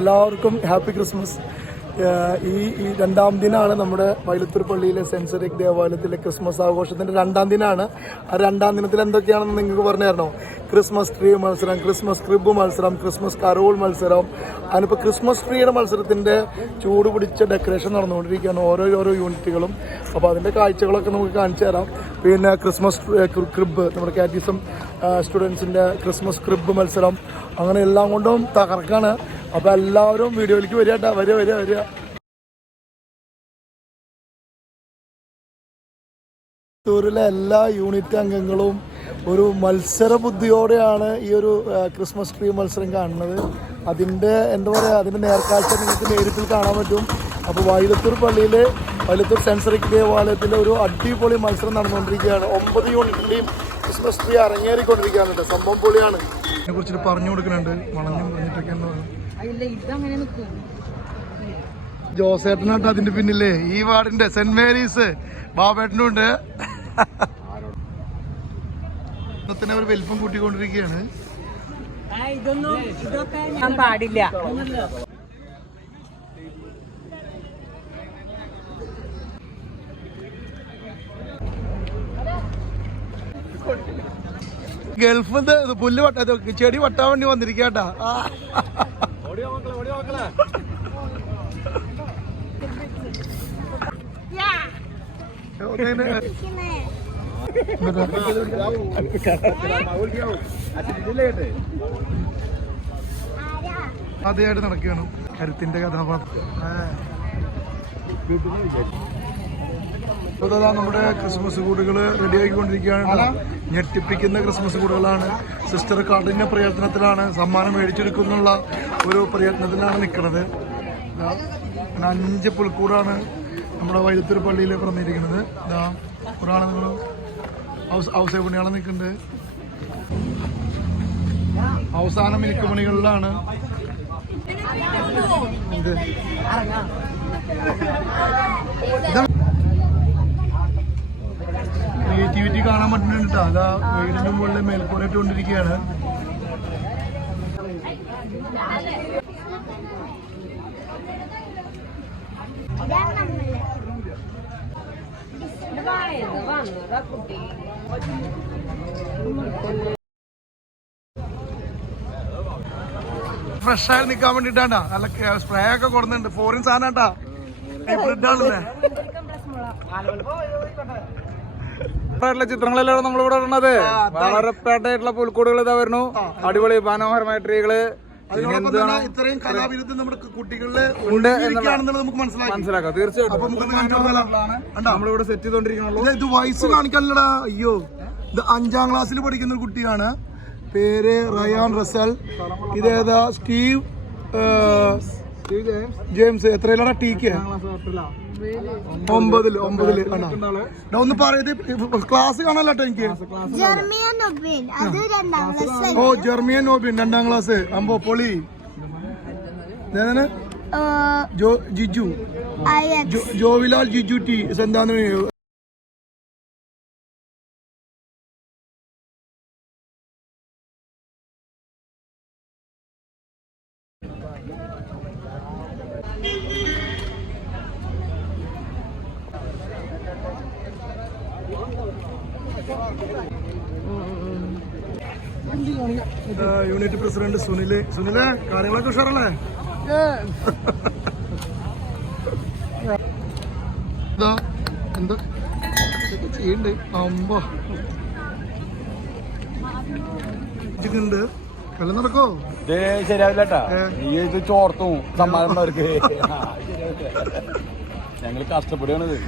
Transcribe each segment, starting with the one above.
എല്ലാവർക്കും happy Christmas. ഈ രണ്ടാം ദിനമാണ് നമ്മുടെ വൈലത്തൂർ പള്ളിയിലെ സെന്റ് സെറിക് ദേവാലയത്തിലെ ക്രിസ്മസ് ആഘോഷത്തിന്റെ രണ്ടാം ദിനമാണ്. ആ രണ്ടാം ദിനത്തിൽ എന്തൊക്കെയാണെന്ന് നിങ്ങൾക്ക് പറഞ്ഞു തരണോ? ക്രിസ്മസ് ട്രീ മത്സരം, ക്രിസ്മസ് ക്രിബ് മത്സരം, ക്രിസ്മസ് കരോൾ മത്സരം. അതിനിപ്പോൾ ക്രിസ്മസ് ട്രീയുടെ മത്സരത്തിന്റെ ചൂട് പിടിച്ച ഡെക്കറേഷൻ നടന്നുകൊണ്ടിരിക്കുകയാണ് ഓരോ യൂണിറ്റുകളും. അപ്പോൾ അതിന്റെ കാഴ്ചകളൊക്കെ നമുക്ക് കാണിച്ചു തരാം. പിന്നെ ക്രിസ്മസ് ക്രിബ്, നമ്മുടെ കാറ്റിസം സ്റ്റുഡൻസിന്റെ ക്രിസ്മസ് ക്രിബ് മത്സരം, അങ്ങനെ എല്ലാം കൊണ്ടും തകർക്കാണ്. അപ്പോൾ എല്ലാവരും വീഡിയോയിലേക്ക് വരിക. ൂരിലെ എല്ലാ യൂണിറ്റ് അംഗങ്ങളും ഒരു മത്സര ബുദ്ധിയോടെയാണ് ഈ ഒരു ക്രിസ്മസ് ട്രീ മത്സരം കാണുന്നത്. അതിൻ്റെ എന്താ പറയുക, അതിൻ്റെ നേർക്കാഴ്ച നിങ്ങൾക്ക് നേരിട്ട് കാണാൻ പറ്റും. അപ്പോൾ വൈലത്തൂർ പള്ളിയിൽ വൈലത്തൂർ സെന്റ് സെറിക് ദേവാലയത്തിലെ ഒരു അടിപൊളി മത്സരം നടന്നുകൊണ്ടിരിക്കുകയാണ്. 9 യൂണിറ്റിൻ്റെയും ക്രിസ്മസ് ട്രീ അരങ്ങേറിക്കൊണ്ടിരിക്കുകയാണ്. സംഭവം പൊളിയാണ്. ഇതിനെ കുറിച്ചിട്ട് പറഞ്ഞു കൊടുക്കുന്നുണ്ട്. വളഞ്ഞും പറഞ്ഞിട്ടൊക്കെ എന്ന് പറഞ്ഞു ജോസേട്ടനായിട്ട് അതിന്റെ പിന്നില്ലേ ഈ വാർഡിന്റെ സെന്റ് മേരീസ് ബാബേട്ടനും ഉണ്ട്. അവർ വലിപ്പം കൂട്ടിക്കൊണ്ടിരിക്കുകയാണ്. പാടില്ല. ഗൾഫിൽ പുല്ല് ചെടി വെട്ടാൻ വേണ്ടി വന്നിരിക്കട്ടാ. ആദ്യമായിട്ട് നടക്കുകയാണ് കരുത്തിന്റെ കഥാപാത്രം. നമ്മുടെ ക്രിസ്മസ് കൂടുകൾ റെഡിയാക്കിക്കൊണ്ടിരിക്കുകയാണ്. ഞെട്ടിപ്പിക്കുന്ന ക്രിസ്മസ് കൂടുകളാണ്. സിസ്റ്റർ കഠിന പ്രയത്നത്തിലാണ്, സമ്മാനം മേടിച്ചെടുക്കുന്നുള്ള ഒരു പ്രയത്നത്തിലാണ് നിൽക്കുന്നത്. 5 പുൽക്കൂടാണ് നമ്മുടെ വൈലത്തൂർ പള്ളിയിൽ പറഞ്ഞിരിക്കുന്നത്. കുറേ ആളുകൾ ഹൗസ് പണിയാളെ നിൽക്കുന്നുണ്ട്. അവസാന മിനുക്കുപണികളിലാണ്. ക്രിയേറ്റിവിറ്റി കാണാൻ പറ്റുന്നുണ്ട്. അതാ വീടിന്റെ മുകളിൽ മേൽക്കൂരയിട്ടുകൊണ്ടിരിക്കുകയാണ്. ഫ്രഷായി നിൽക്കാൻ വേണ്ടിട്ടാണ്ടാ നല്ല സ്പ്രേ ഒക്കെ കൊടുക്കുന്നുണ്ട്. ഫോറിൻ സാധനം ചിത്രങ്ങളെല്ലാം നമ്മളിവിടെ ഇടുന്നത്. വളരെ പേട്ടായിട്ടുള്ള പുൽക്കൂടുകൾ ഇതാ വരുന്നു. അടിപൊളി മനോഹരമായ ട്രീകള്. ഇത്രയും കലാവിരുദ്ധം നമ്മുടെ കുട്ടികളില് ഉണ്ട് നമുക്ക് മനസ്സിലാക്കാം. തീർച്ചയായിട്ടും നമ്മളിവിടെ സെറ്റ് ചെയ്തോണ്ടിരിക്കണല്ലോ. ഇത് വയസ്സ് കാണിക്കാനല്ലടാ. അയ്യോ, ഇത് 5ാം ക്ലാസ്സിൽ പഠിക്കുന്ന ഒരു കുട്ടിയാണ്. പേര് റയാൻ റസൽ. ഇതേതാ? Steve James. എത്രയിലാണ്? ടീക്ക് 9ല്. ഒന്ന് പറയത് ക്ലാസ് കാണാല്ലോ എനിക്ക്. ഓ, ജെർമിയ നോബിൻ 2ാം ക്ലാസ്. അമ്പോ പൊളി. ജിജു ജോവിലാൽ ജിജു ടി എന്താന്ന് യൂണിറ്റ് പ്രസിഡന്റ് സുനിലെ. കാര്യങ്ങളൊക്കെ ഉഷാറല്ലേ? എന്താ ചെയ്യണ്ട്? അമ്പോ ണ്ട്. കല്ല നടക്കോ? ശരിയാവില്ലട്ടാ. ഇത് ചോർത്തും സമ്മാനവർക്ക്. ഞങ്ങൾ കഷ്ടപ്പെടുകയാണിത്.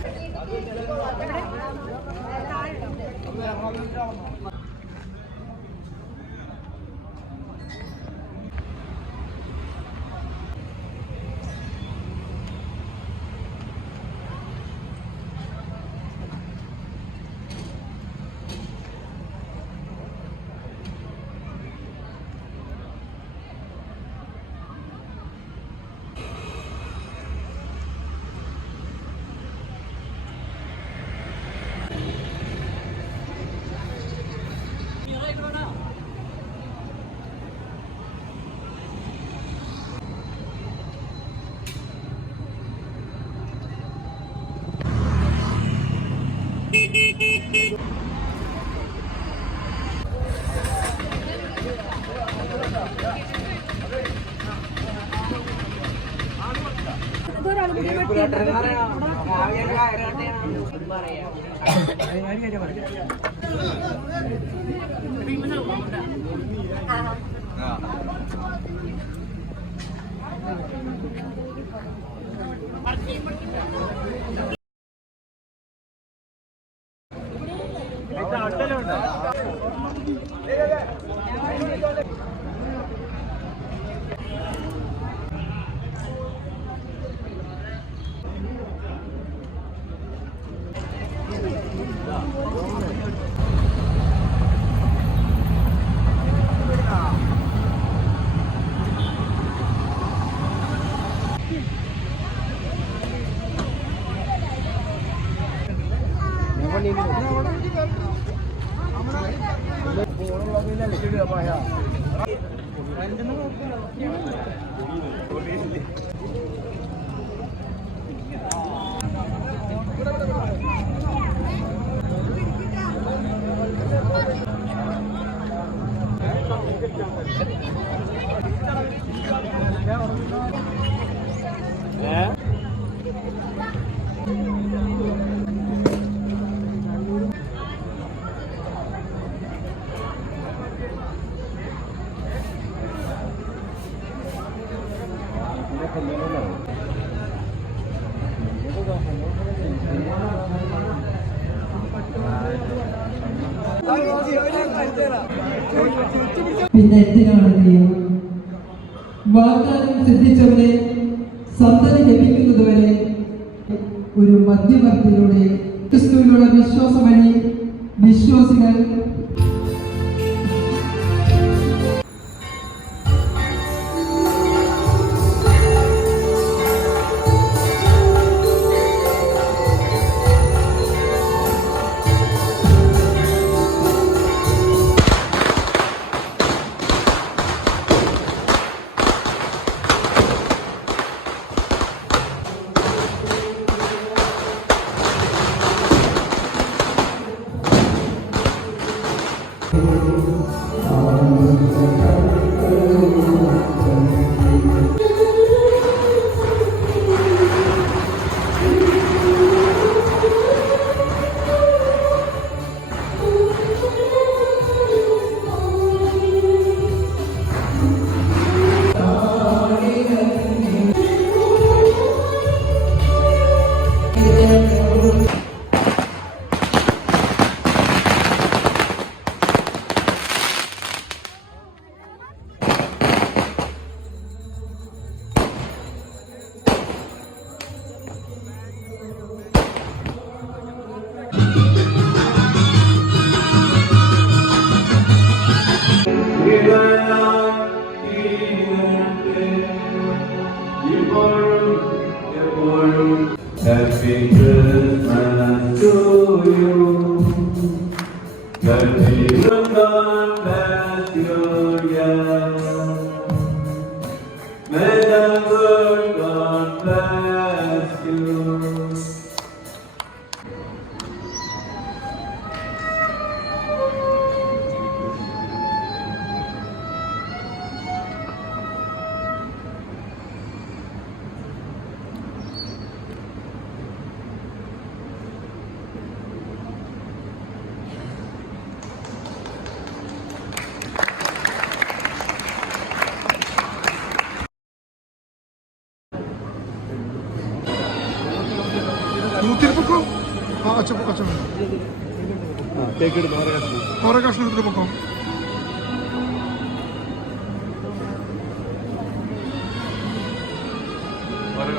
പിന്നെ എന്തിനാണ് ദൈവം? വാഗ്ദാനം സിദ്ധിച്ചവരെ സന്തതി ലഭിക്കുന്നതുവരെ ഒരു മധ്യമർത്തിലൂടെ ക്രിസ്തുവിലുള്ള വിശ്വാസം വഴി വിശ്വാസികൾ Happy Christmas to you. Happy Ramadan, bless you, yeah. May the Lord God bless you. പൊക്കോ അച്ഛ കുറെ കഷ്ണം എടുത്തിട്ട് പൊക്കോ. ഇവിടെ